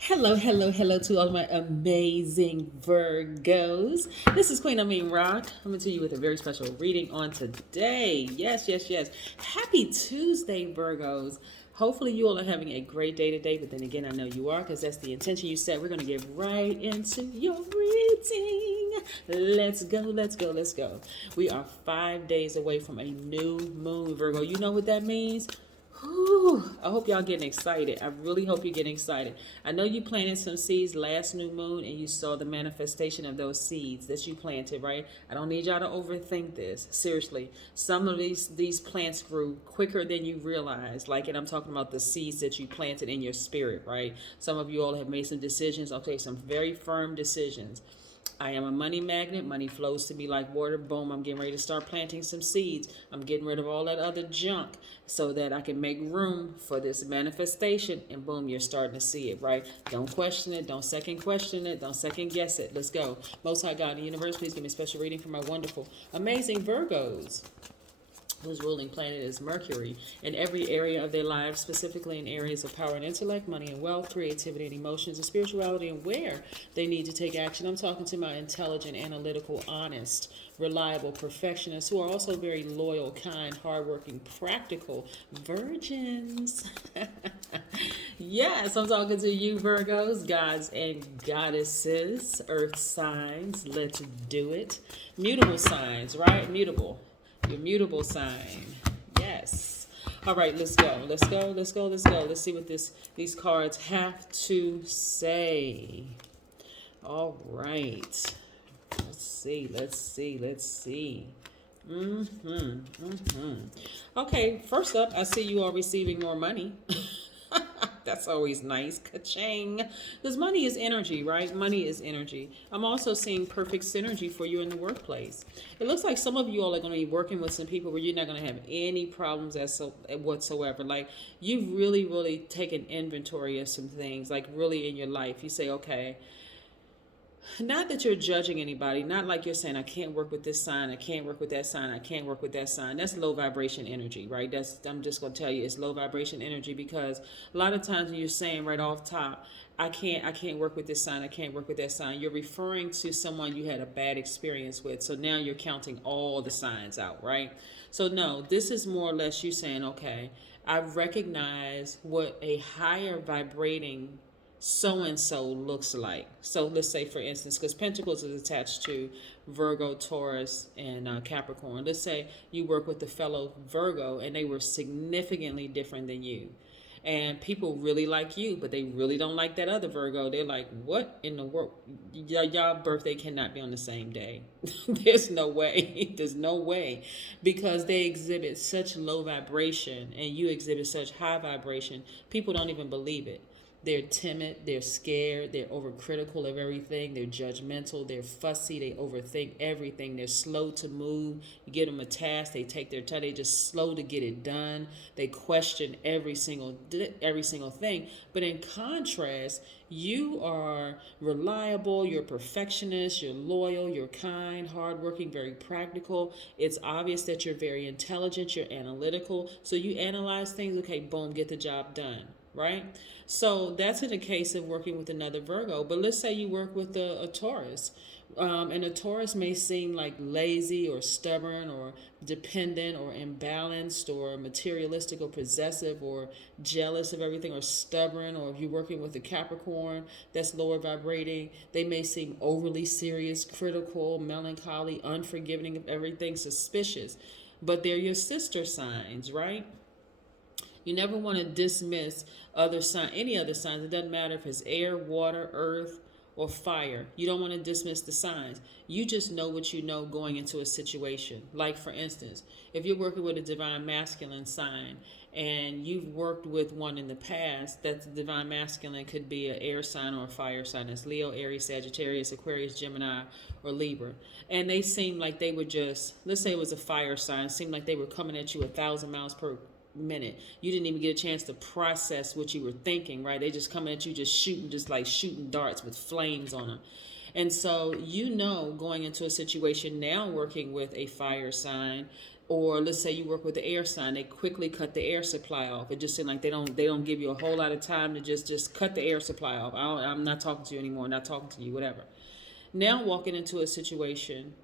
Hello, hello, hello to all my amazing Virgos. This is Queen Amun Ra coming to you with a very special reading on today. Yes, yes, yes. Happy Tuesday, Virgos. Hopefully, you all are having a great day today, but then again, I know you are because that's the intention you set. We're going to get right into your reading. Let's go, let's go, let's go. We are 5 days away from a new moon, Virgo. You know what that means? Whew, I hope y'all getting excited. I really hope you're getting excited. I know you planted some seeds last new moon and you saw the manifestation of those seeds that you planted, right? I don't need y'all to overthink this. Seriously. Some of these plants grew quicker than you realize. Like, and I'm talking about the seeds that you planted in your spirit, right? Some of you all have made some decisions, okay, some very firm decisions. I am a money magnet. Money flows to me like water. Boom, I'm getting ready to start planting some seeds. I'm getting rid of all that other junk so that I can make room for this manifestation. And boom, you're starting to see it, right? Don't question it. Don't second question it. Don't second guess it. Let's go. Most High God in the universe, please give me a special reading for my wonderful, amazing Virgos whose ruling planet is Mercury, in every area of their lives, specifically in areas of power and intellect, money and wealth, creativity and emotions, and spirituality, and where they need to take action. I'm talking to my intelligent, analytical, honest, reliable perfectionists who are also very loyal, kind, hardworking, practical virgins. Yes, I'm talking to you, Virgos, gods and goddesses, earth signs. Let's do it. Mutable signs, right? Mutable. Your mutable sign. Yes. All right, let's go. Let's go. Let's go. Let's go. Let's see what these cards have to say. All right. Let's see. Let's see. Let's see. Okay, first up, I see you are receiving more money. That's always nice. Ka-ching. Because money is energy, right? Money is energy. I'm also seeing perfect synergy for you in the workplace. It looks like some of you all are going to be working with some people where you're not going to have any problems whatsoever. Like, you've really, really taken inventory of some things, like really in your life. You say, okay, not that you're judging anybody, not like you're saying, I can't work with this sign, I can't work with that sign, I can't work with that sign. That's low vibration energy, right? I'm just gonna tell you it's low vibration energy, because a lot of times when you're saying right off top, I can't work with this sign, I can't work with that sign, you're referring to someone you had a bad experience with. So now you're counting all the signs out, right? So no, this is more or less you saying, okay, I recognize what a higher vibrating so and so looks like. So let's say, for instance, because Pentacles is attached to Virgo, Taurus, and Capricorn. Let's say you work with a fellow Virgo and they were significantly different than you. And people really like you, but they really don't like that other Virgo. They're like, what in the world? Y'all birthday cannot be on the same day. There's no way. There's no way. Because they exhibit such low vibration and you exhibit such high vibration. People don't even believe it. They're timid, they're scared, they're overcritical of everything, they're judgmental, they're fussy, they overthink everything, they're slow to move. You give them a task, they take their time, they just slow to get it done. They question every single thing. But in contrast, you are reliable, you're a perfectionist, you're loyal, you're kind, hardworking, very practical. It's obvious that you're very intelligent, you're analytical. So you analyze things, okay, boom, get the job done, right? So that's in the case of working with another Virgo. But let's say you work with a Taurus. And a Taurus may seem like lazy or stubborn or dependent or imbalanced or materialistic or possessive or jealous of everything or stubborn. Or if you're working with a Capricorn that's lower vibrating, they may seem overly serious, critical, melancholy, unforgiving of everything, suspicious. But they're your sister signs, right? You never want to dismiss any other signs. It doesn't matter if it's air, water, earth, or fire. You don't want to dismiss the signs. You just know what you know going into a situation. Like, for instance, if you're working with a divine masculine sign and you've worked with one in the past, that the divine masculine could be an air sign or a fire sign. That's Leo, Aries, Sagittarius, Aquarius, Gemini, or Libra. And they seem like they were just, let's say it was a fire sign, seemed like they were coming at you 1,000 miles per minute. You didn't even get a chance to process what you were thinking, right? They just come at you just shooting, just like shooting darts with flames on them. And so, going into a situation now working with a fire sign, Or let's say you work with the air sign, they quickly cut the air supply off. It just seems like they don't give you a whole lot of time to just cut the air supply off. I'm not talking to you anymore. I'm not talking to you. Whatever. Now walking into a situation,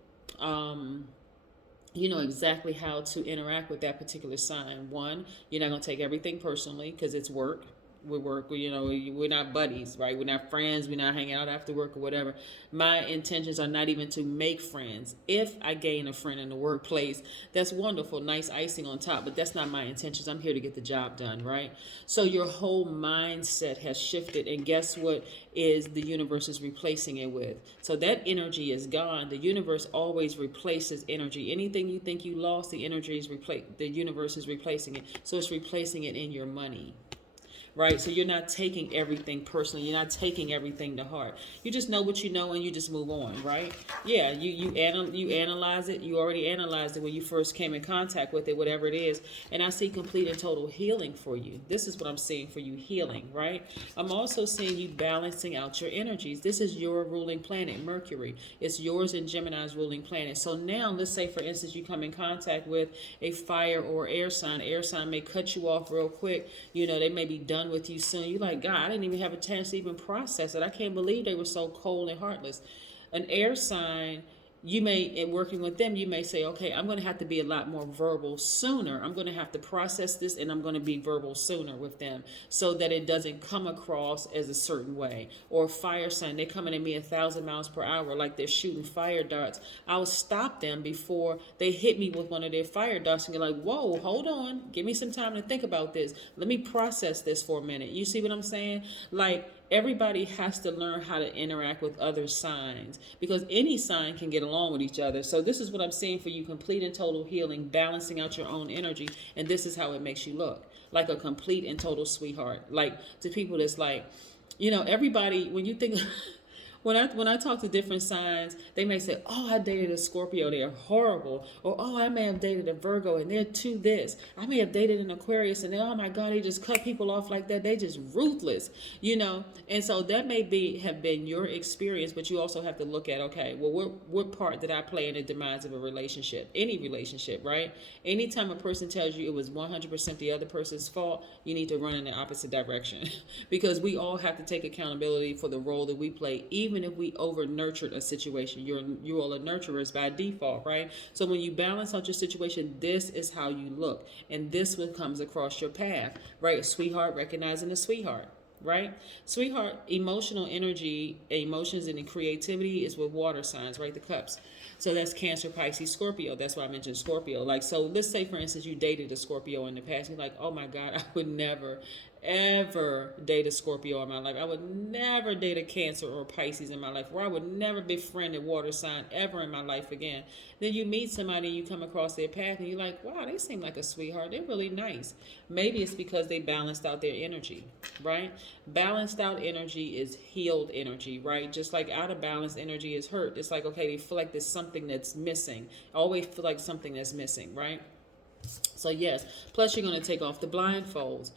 you know exactly how to interact with that particular sign. One, you're not going to take everything personally because it's work. We work, you know, we're not buddies, right? We're not friends. We're not hanging out after work or whatever. My intentions are not even to make friends. If I gain a friend in the workplace, that's wonderful, nice icing on top, but that's not my intentions. I'm here to get the job done, right? So your whole mindset has shifted, and guess what is the universe is replacing it with? So that energy is gone. The universe always replaces energy. Anything you think you lost, the universe is replacing it. So it's replacing it in your money. Right? So you're not taking everything personally. You're not taking everything to heart. You just know what you know and you just move on, right? Yeah, you analyze it. You already analyzed it when you first came in contact with it, whatever it is. And I see complete and total healing for you. This is what I'm seeing for you, healing, right? I'm also seeing you balancing out your energies. This is your ruling planet, Mercury. It's yours and Gemini's ruling planet. So now, let's say, for instance, you come in contact with a fire or air sign. Air sign may cut you off real quick. You know, they may be done with you soon. You're like, God, I didn't even have a chance to even process it. I can't believe they were so cold and heartless. An air sign, you may, in working with them, you may say, okay, I'm going to have to be a lot more verbal sooner. I'm going to have to process this, and I'm going to be verbal sooner with them so that it doesn't come across as a certain way. Or fire sign, they're coming at me 1,000 miles per hour like they're shooting fire darts. I'll stop them before they hit me with one of their fire darts, and you're like, whoa, hold on. Give me some time to think about this. Let me process this for a minute. You see what I'm saying? Like, everybody has to learn how to interact with other signs because any sign can get along with each other. So this is what I'm seeing for you, complete and total healing, balancing out your own energy. And this is how it makes you look, like a complete and total sweetheart. Like, to people that's like, you know, everybody, when you think... When I talk to different signs, they may say, oh, I dated a Scorpio, they're horrible. Or, oh, I may have dated a Virgo and they're too this. I may have dated an Aquarius and they, oh my God, they just cut people off like that. They just ruthless, you know. And so that may have been your experience, but you also have to look at, okay, well, what part did I play in the demise of a relationship? Any relationship, right? Anytime a person tells you it was 100% the other person's fault, you need to run in the opposite direction because we all have to take accountability for the role that we play, even if we over nurtured a situation. You're all a nurturers by default, right? So when you balance out your situation, this is how you look, and this one comes across your path, right? Sweetheart, recognizing the sweetheart, right? Sweetheart, emotional energy, emotions, and creativity is with water signs, right? The cups. So that's Cancer, Pisces, Scorpio. That's why I mentioned Scorpio. Like, so let's say, for instance, you dated a Scorpio in the past. You're like, oh my God, I would never, ever date a Scorpio in my life. I would never date a Cancer or Pisces in my life, or I would never befriend a water sign ever in my life again. Then you meet somebody and you come across their path and you're like, wow, they seem like a sweetheart. They're really nice. Maybe it's because they balanced out their energy, right? Balanced out energy is healed energy, right? Just like out of balance energy is hurt. It's like, okay, they feel like there's something that's missing. Always feel like something that's missing, right? So yes, plus you're going to take off the blindfolds.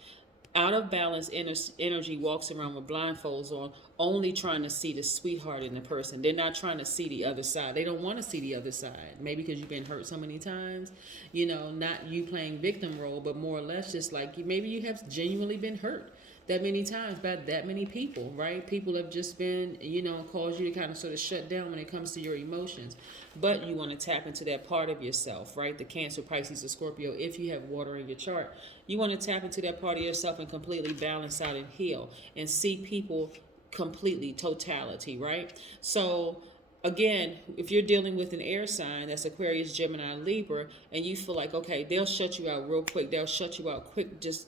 Out of balance energy walks around with blindfolds on, only trying to see the sweetheart in the person. They're not trying to see the other side. They don't want to see the other side. Maybe because you've been hurt so many times, you know, not you playing victim role, but more or less just like maybe you have genuinely been hurt that many times by that many people, right? People have just been, you know, caused you to kind of sort of shut down when it comes to your emotions. But you want to tap into that part of yourself, right? The Cancer, Pisces, or Scorpio, if you have water in your chart. You want to tap into that part of yourself and completely balance out and heal and see people completely, totality, right? So again, if you're dealing with an air sign, that's Aquarius, Gemini, Libra, and you feel like, okay, they'll shut you out real quick. They'll shut you out quick just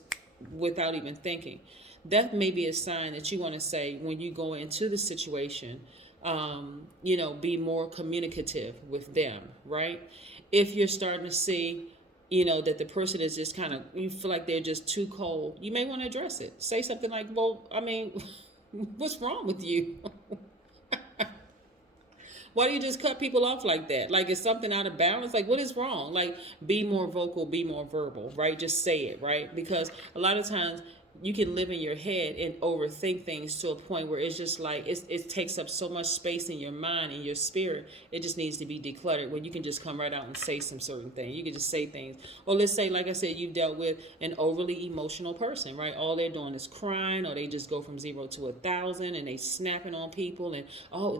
without even thinking. That may be a sign that you want to say when you go into the situation, you know, be more communicative with them, right? If you're starting to see, you know, that the person is just kind of, you feel like they're just too cold, you may want to address it. Say something like, well, I mean, what's wrong with you? Why do you just cut people off like that? Like, is something out of balance? Like, what is wrong? Like, be more vocal, be more verbal, right? Just say it, right? Because a lot of times you can live in your head and overthink things to a point where it's just like it takes up so much space in your mind and your spirit. It just needs to be decluttered, when you can just come right out and say some certain things. You can just say things. Or let's say, like I said, you've dealt with an overly emotional person, right? All they're doing is crying, or they just go from 0 to 1,000 and they snapping on people, and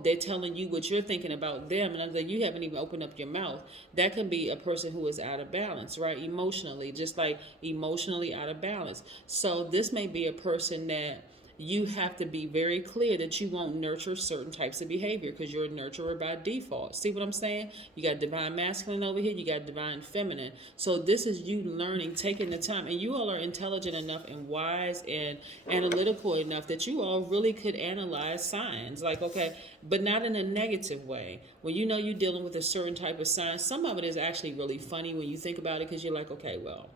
they're telling you what you're thinking about them, and I'm like, you haven't even opened up your mouth. That can be a person who is out of balance, right? Emotionally, just like emotionally out of balance. So this may be a person that you have to be very clear that you won't nurture certain types of behavior, because you're a nurturer by default. See what I'm saying? You got divine masculine over here, you got divine feminine. So this is you learning, taking the time, and you all are intelligent enough and wise and analytical enough that you all really could analyze signs, like, okay, but not in a negative way. When you know you're dealing with a certain type of sign, some of it is actually really funny when you think about it, because you're like, okay, well,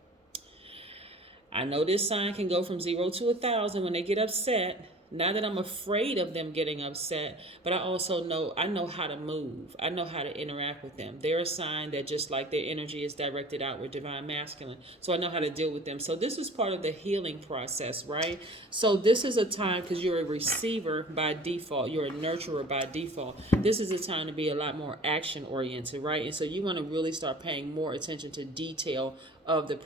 I know this sign can go from 0 to 1,000 when they get upset. Not that I'm afraid of them getting upset, but I also know how to move. I know how to interact with them. They're a sign that just like their energy is directed outward, divine masculine. So I know how to deal with them. So this is part of the healing process, right? So this is a time, because you're a receiver by default. You're a nurturer by default. This is a time to be a lot more action oriented, right? And so you want to really start paying more attention to detail of the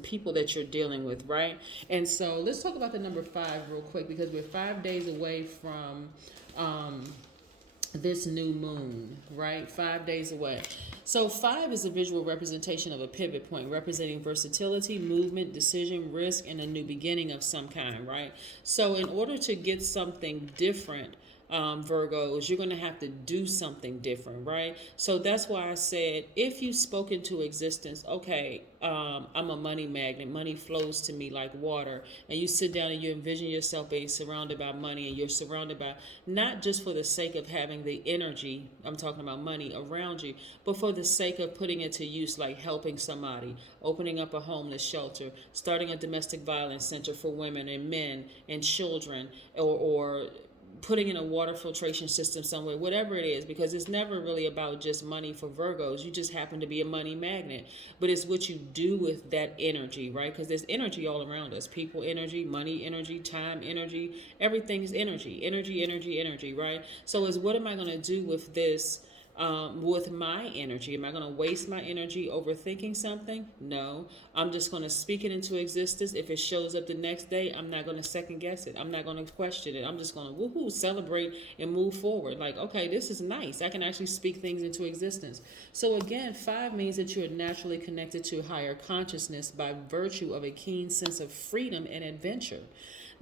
people that you're dealing with, right? And so let's talk about the number 5 real quick, because we're 5 days away from this new moon, right? 5 days away. So 5 is a visual representation of a pivot point, representing versatility, movement, decision, risk, and a new beginning of some kind, right? So in order to get something different, Virgos, you're going to have to do something different, right? So that's why I said, if you spoke into existence, okay, I'm a money magnet, money flows to me like water, and you sit down and you envision yourself being surrounded by money, and you're surrounded by, not just for the sake of having the energy, I'm talking about money around you, but for the sake of putting it to use, like helping somebody, opening up a homeless shelter, starting a domestic violence center for women and men and children, or putting in a water filtration system somewhere, whatever it is, because it's never really about just money for Virgos. You just happen to be a money magnet, but it's what you do with that energy, right? Because there's energy all around us. People energy, money energy, time energy, everything's energy, right? So it's, what am I going to do with this? With my energy, am I going to waste my energy overthinking something? No, I'm just going to speak it into existence. If it shows up the next day, I'm not going to second guess it. I'm not going to question it. I'm just going to woohoo, celebrate and move forward. Like, okay, this is nice. I can actually speak things into existence. So again, 5 means that you are naturally connected to higher consciousness by virtue of a keen sense of freedom and adventure.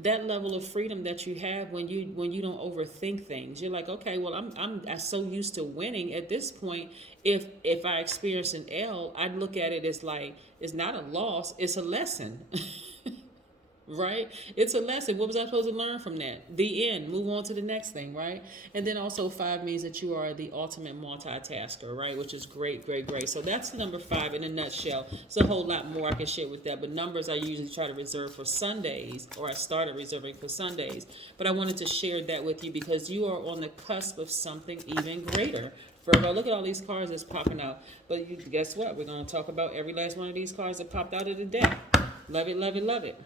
That level of freedom that you have when you don't overthink things. You're like, okay, well, I'm so used to winning at this point. If I experience an L, I'd look at it as like, it's not a loss, it's a lesson. Right? It's a lesson. What was I supposed to learn from that? The end. Move on to the next thing, right? And then also 5 means that you are the ultimate multitasker, right? Which is great. So that's the number 5 in a nutshell. It's a whole lot more I can share with that, but numbers I usually try to reserve for Sundays, or I started reserving for Sundays. But I wanted to share that with you because you are on the cusp of something even greater. Virgo, look at all these cards that's popping out. But guess what? We're going to talk about every last one of these cards that popped out of the deck. Love it.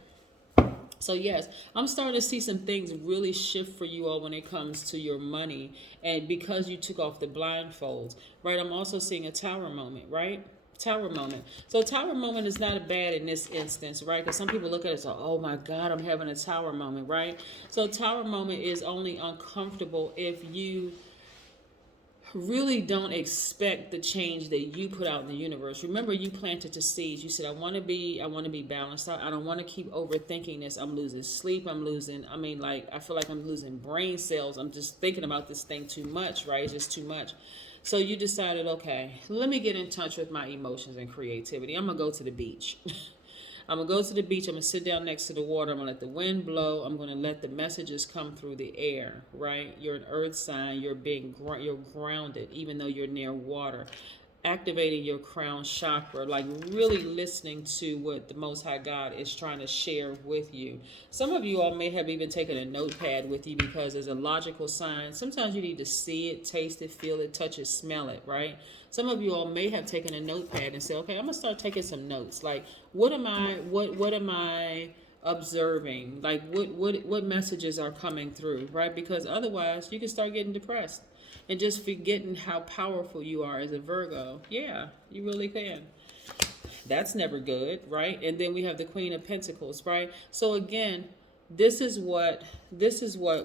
So yes, I'm starting to see some things really shift for you all when it comes to your money, and because you took off the blindfolds, right? I'm also seeing a tower moment, right? Tower moment. So tower moment is not bad in this instance, right? Because some people look at it and say, oh my God, I'm having a tower moment, right? So tower moment is only uncomfortable if you really don't expect the change that you put out in the universe. Remember, you planted the seeds. You said, I want to be balanced out. I don't want to keep overthinking this. I'm losing sleep. I feel like I'm losing brain cells. I'm just thinking about this thing too much, right? It's just too much. So you decided, okay, let me get in touch with my emotions and creativity. I'm going to go to the beach. I'm going to go to the beach. I'm going to sit down next to the water. I'm going to let the wind blow. I'm going to let the messages come through the air, right? You're an earth sign. You're grounded, even though you're near water. Activating your crown chakra, like really listening to what the Most High God is trying to share with you. Some of you all may have even taken a notepad with you because as a logical sign, sometimes you need to see it, taste it, feel it, touch it, smell it, right? Some of you all may have taken a notepad and said, okay, I'm going to start taking some notes. Like, what am I observing, like what messages are coming through, right? Because otherwise you can start getting depressed and just forgetting how powerful you are as a Virgo. Yeah, you really can. That's never good, right? And then we have the Queen of Pentacles, right? So again, this is what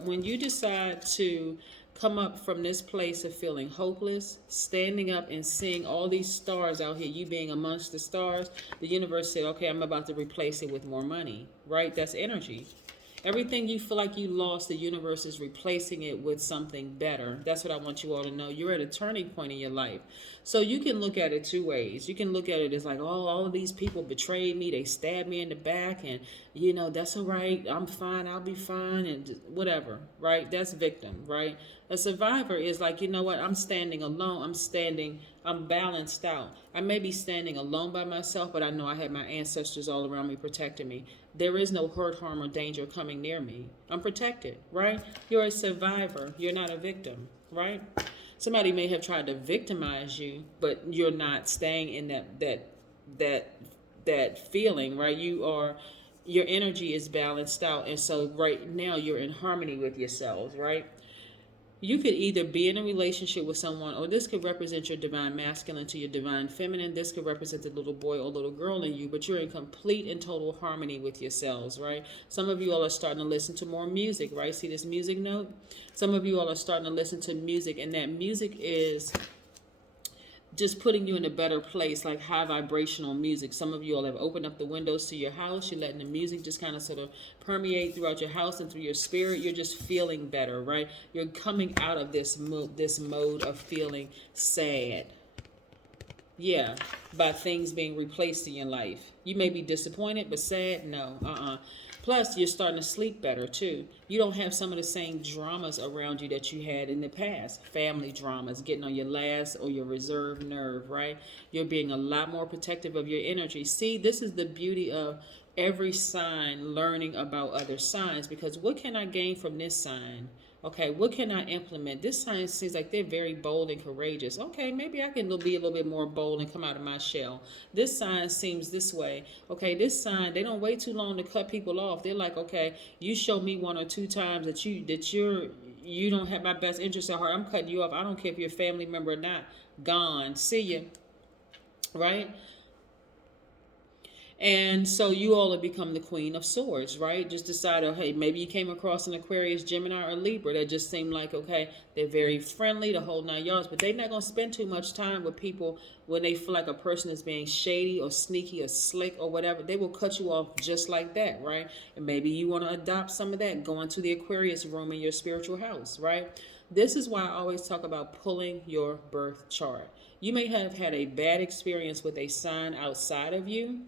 when you decide to come up from this place of feeling hopeless, standing up and seeing all these stars out here, you being amongst the stars, the universe said, okay, I'm about to replace it with more money, right? That's energy. Everything you feel like you lost, the universe is replacing it with something better. That's what I want you all to know. You're at a turning point in your life. So you can look at it two ways. You can look at it as like, oh, all of these people betrayed me. They stabbed me in the back and, that's all right. I'm fine. I'll be fine and whatever, right? That's victim, right? A survivor is like, you know what? I'm standing alone. I'm balanced out. I may be standing alone by myself, but I know I have my ancestors all around me protecting me. There is no hurt, harm, or danger coming near me. I'm protected, right? You're a survivor. You're not a victim, right? Somebody may have tried to victimize you, but you're not staying in that feeling, right? Your energy is balanced out, and so right now you're in harmony with yourselves, right? You could either be in a relationship with someone, or this could represent your divine masculine to your divine feminine. This could represent the little boy or little girl in you, but you're in complete and total harmony with yourselves, right? Some of you all are starting to listen to more music, right? See this music note? Some of you all are starting to listen to music, and that music is just putting you in a better place, like high vibrational music. Some of you all have opened up the windows to your house. You're letting the music just kind of sort of permeate throughout your house and through your spirit. You're just feeling better, right? You're coming out of this mode of feeling sad. Yeah, by things being replaced in your life. You may be disappointed, but sad? No, Plus, you're starting to sleep better, too. You don't have some of the same dramas around you that you had in the past. Family dramas, getting on your last or your reserve nerve, right? You're being a lot more protective of your energy. See, this is the beauty of every sign learning about other signs, because what can I gain from this sign? Okay, what can I implement? This sign seems like they're very bold and courageous. Okay, maybe I can be a little bit more bold and come out of my shell. This sign seems this way. Okay, this sign, they don't wait too long to cut people off. They're like, okay, you show me one or two times that you don't have my best interest at heart. I'm cutting you off. I don't care if you're a family member or not. Gone. See you. Right? And so you all have become the Queen of Swords, right? Just decide, oh, hey, maybe you came across an Aquarius, Gemini, or Libra that just seemed like, okay, they're very friendly, the whole 9 yards, but they're not going to spend too much time with people when they feel like a person is being shady or sneaky or slick or whatever. They will cut you off just like that, right? And maybe you want to adopt some of that, go into the Aquarius room in your spiritual house, right? This is why I always talk about pulling your birth chart. You may have had a bad experience with a sign outside of you.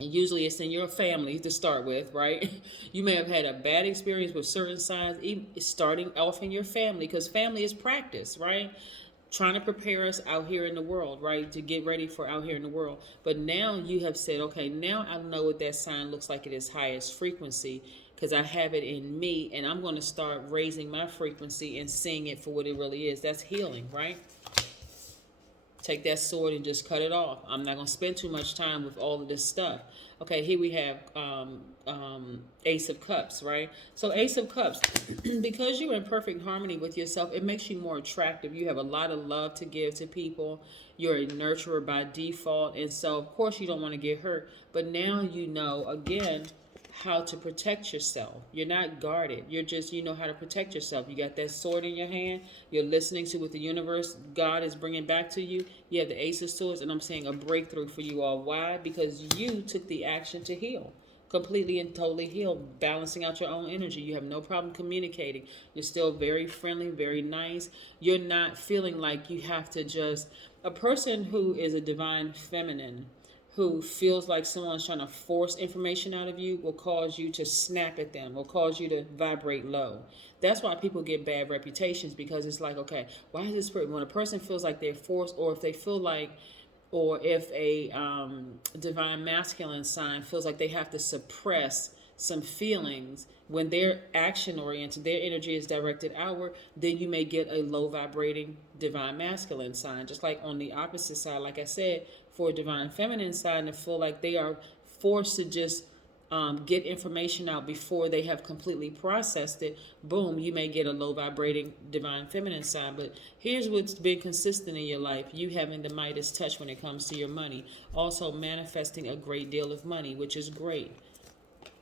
And usually it's in your family to start with, right? You may have had a bad experience with certain signs, even starting off in your family, because family is practice, right? Trying to prepare us out here in the world, right? To get ready for out here in the world. But now you have said, okay, now I know what that sign looks like at its highest frequency, because I have it in me, and I'm going to start raising my frequency and seeing it for what it really is. That's healing, right? Take that sword and just cut it off. I'm not going to spend too much time with all of this stuff. Okay, here we have Ace of Cups, right? So Ace of Cups, because you're in perfect harmony with yourself, it makes you more attractive. You have a lot of love to give to people. You're a nurturer by default. And so, of course, you don't want to get hurt. But now you know, again, how to protect yourself. You're not guarded. You know how to protect yourself. You got that sword in your hand. You're listening to what the universe, God is bringing back to you. You have the Ace of Swords, and I'm saying a breakthrough for you all. Why? Because you took the action to heal. Completely and totally heal, balancing out your own energy. You have no problem communicating. You're still very friendly, very nice. You're not feeling like you have to just... A person who is a divine feminine, who feels like someone's trying to force information out of you, will cause you to snap at them, will cause you to vibrate low. That's why people get bad reputations, because it's like, okay, why is this person... When a person feels like they're forced, or if they feel like, or if a divine masculine sign feels like they have to suppress some feelings, when they're action oriented, their energy is directed outward, then you may get a low vibrating divine masculine sign. Just like on the opposite side, like I said, for a divine feminine side, to feel like they are forced to just get information out before they have completely processed it, boom, you may get a low vibrating divine feminine side. But here's what's been consistent in your life: you having the Midas touch when it comes to your money. Also manifesting a great deal of money, which is great.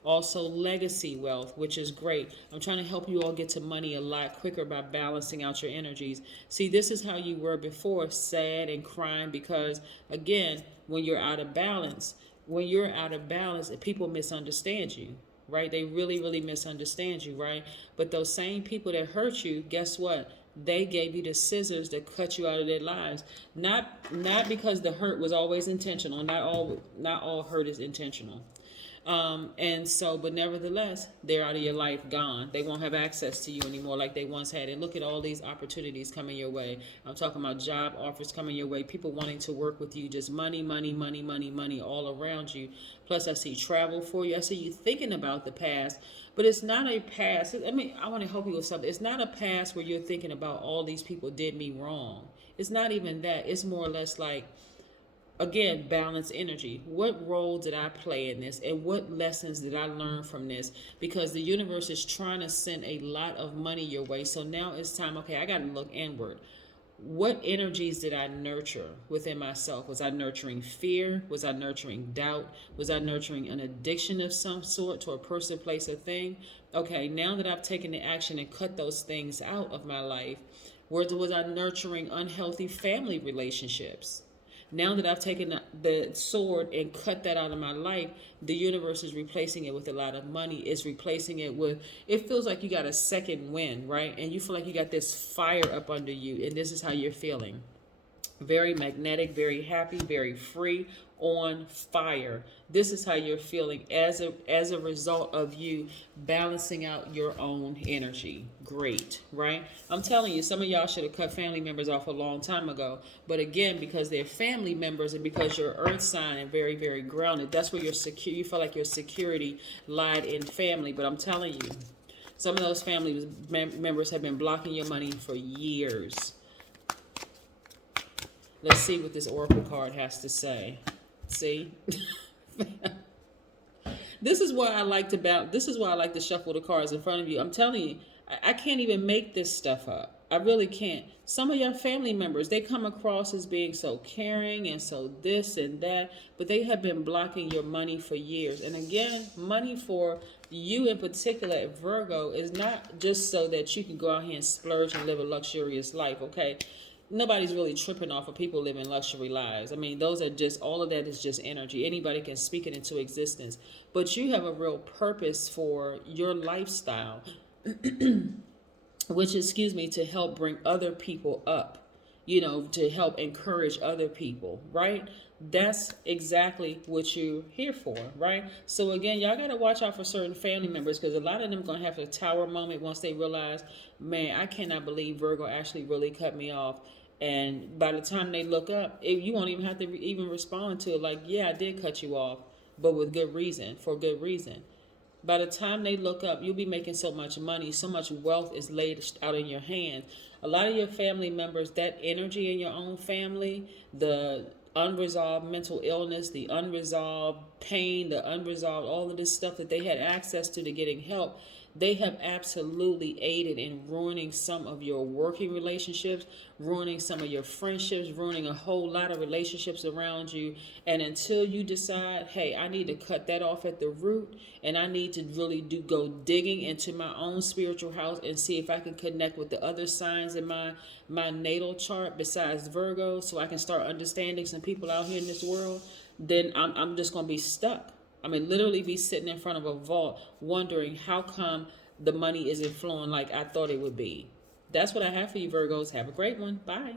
Also legacy wealth, which is great. I'm trying to help you all get to money a lot quicker by balancing out your energies. See, this is how you were before, sad and crying because, again, when you're out of balance, people misunderstand you, right? They really, really misunderstand you, right? But those same people that hurt you, guess what? They gave you the scissors that cut you out of their lives. Not because the hurt was always intentional. Not all hurt is intentional. But nevertheless, they're out of your life, gone. They won't have access to you anymore like they once had. And look at all these opportunities coming your way. I'm talking about job offers coming your way, people wanting to work with you, just money, money, money, money, money all around you. Plus, I see travel for you. I see you thinking about the past, but it's not a past. I want to help you with something. It's not a past where you're thinking about all these people did me wrong. It's not even that. It's more or less like, again, balance energy. What role did I play in this? And what lessons did I learn from this? Because the universe is trying to send a lot of money your way. So now it's time, okay, I got to look inward. What energies did I nurture within myself? Was I nurturing fear? Was I nurturing doubt? Was I nurturing an addiction of some sort to a person, place, or thing? Okay, now that I've taken the action and cut those things out of my life, was I nurturing unhealthy family relationships? Now that I've taken the sword and cut that out of my life, the universe is replacing it with a lot of money. It's replacing it with, it feels like you got a second wind, right? And you feel like you got this fire up under you, and this is how you're feeling. Very magnetic, very happy, very free, on fire. This is how you're feeling as a result of you balancing out your own energy. Great, right? I'm telling you, some of y'all should have cut family members off a long time ago. But again, because they're family members and because you're earth sign and very, very grounded, that's where you feel like your security lied in family. But I'm telling you, some of those family members have been blocking your money for years. Let's see what this oracle card has to say. See? This is why I like to shuffle the cards in front of you. I'm telling you, I can't even make this stuff up. I really can't. Some of your family members, they come across as being so caring and so this and that, but they have been blocking your money for years. And again, money for you in particular at Virgo is not just so that you can go out here and splurge and live a luxurious life, okay? Nobody's really tripping off of people living luxury lives. I mean, those are just, all of that is just energy. Anybody can speak it into existence. But you have a real purpose for your lifestyle, which is, to help bring other people up, to help encourage other people, right? That's exactly what you're here for, right? So again, y'all got to watch out for certain family members, because a lot of them going to have a tower moment once they realize, man, I cannot believe Virgo actually really cut me off. And by the time they look up, you won't even have to even respond to it like, yeah, I did cut you off, but with good reason, for good reason. By the time they look up, you'll be making so much money, so much wealth is laid out in your hands. A lot of your family members, that energy in your own family, the unresolved mental illness, the unresolved pain, the unresolved, all of this stuff that they had access to getting help, they have absolutely aided in ruining some of your working relationships, ruining some of your friendships, ruining a whole lot of relationships around you. And until you decide, hey, I need to cut that off at the root, and I need to really go digging into my own spiritual house and see if I can connect with the other signs in my natal chart besides Virgo, so I can start understanding some people out here in this world, then I'm just going to be stuck. I mean, literally be sitting in front of a vault wondering how come the money isn't flowing like I thought it would be. That's what I have for you, Virgos. Have a great one. Bye.